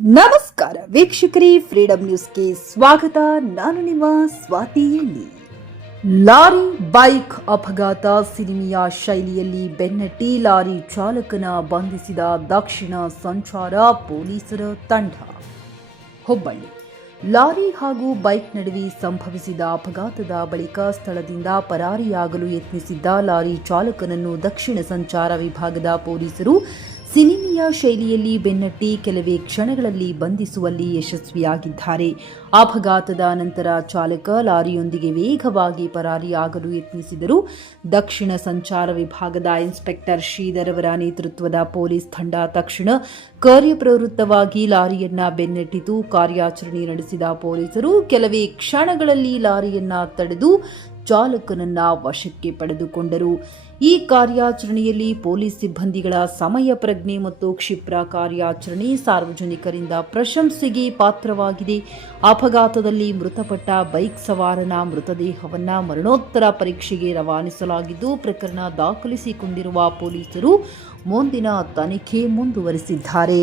ನಮಸ್ಕಾರ ವೀಕ್ಷಕರೇ, ಫ್ರೀಡಂ ನ್ಯೂಸ್ಗೆ ಸ್ವಾಗತ. ನಾನು ನಿಮ್ಮ ಸ್ವಾತಿಯಲ್ಲಿ. ಲಾರಿ ಬೈಕ್ ಅಪಘಾತ, ಸಿನಿಮೆಯ ಶೈಲಿಯಲ್ಲಿ ಬೆನ್ನಟ್ಟಿ ಲಾರಿ ಚಾಲಕನ ಬಂಧಿಸಿದ ದಕ್ಷಿಣ ಸಂಚಾರ ಪೊಲೀಸರ ತಂಡ. ಹುಬ್ಬಳ್ಳಿ ಲಾರಿ ಹಾಗೂ ಬೈಕ್ ನಡುವೆ ಸಂಭವಿಸಿದ ಅಪಘಾತದ ಬಳಿಕ ಸ್ಥಳದಿಂದ ಪರಾರಿಯಾಗಲು ಯತ್ನಿಸಿದ್ದ ಲಾರಿ ಚಾಲಕನನ್ನು ದಕ್ಷಿಣ ಸಂಚಾರ ವಿಭಾಗದ ಪೊಲೀಸರು ಸಿನಿಮೆಯ ಶೈಲಿಯಲ್ಲಿ ಬೆನ್ನಟ್ಟಿ ಕೆಲವೇ ಕ್ಷಣಗಳಲ್ಲಿ ಬಂಧಿಸುವಲ್ಲಿ ಯಶಸ್ವಿಯಾಗಿದ್ದಾರೆ. ಅಪಘಾತದ ನಂತರ ಚಾಲಕ ಲಾರಿಯೊಂದಿಗೆ ವೇಗವಾಗಿ ಪರಾರಿಯಾಗಲು ಯತ್ನಿಸಿದರು. ದಕ್ಷಿಣ ಸಂಚಾರ ವಿಭಾಗದ ಇನ್ಸ್ಪೆಕ್ಟರ್ ಶ್ರೀಧರ್ ಅವರ ನೇತೃತ್ವದ ಪೊಲೀಸ್ ತಂಡ ತಕ್ಷಣ ಕಾರ್ಯಪ್ರವೃತ್ತವಾಗಿ ಲಾರಿಯನ್ನ ಬೆನ್ನಟ್ಟಿತು. ಕಾರ್ಯಾಚರಣೆ ನಡೆಸಿದ ಪೊಲೀಸರು ಕೆಲವೇ ಕ್ಷಣಗಳಲ್ಲಿ ಲಾರಿಯನ್ನ ತಡೆದು ಚಾಲಕನನ್ನ ವಶಕ್ಕೆ ಪಡೆದುಕೊಂಡರು. ಈ ಕಾರ್ಯಾಚರಣೆಯಲ್ಲಿ ಪೊಲೀಸ್ ಸಿಬ್ಬಂದಿಗಳ ಸಮಯ ಪ್ರಜ್ಞೆ ಮತ್ತು ಕ್ಷಿಪ್ರ ಕಾರ್ಯಾಚರಣೆ ಸಾರ್ವಜನಿಕರಿಂದ ಪ್ರಶಂಸೆಗೆ ಪಾತ್ರವಾಗಿದೆ. ಅಪಘಾತದಲ್ಲಿ ಮೃತಪಟ್ಟ ಬೈಕ್ ಸವಾರನ ಮೃತದೇಹವನ್ನು ಮರಣೋತ್ತರ ಪರೀಕ್ಷೆಗೆ ರವಾನಿಸಲಾಗಿದ್ದು, ಪ್ರಕರಣ ದಾಖಲಿಸಿಕೊಂಡಿರುವ ಪೊಲೀಸರು ಮುಂದಿನ ತನಿಖೆ ಮುಂದುವರೆಸಿದ್ದಾರೆ.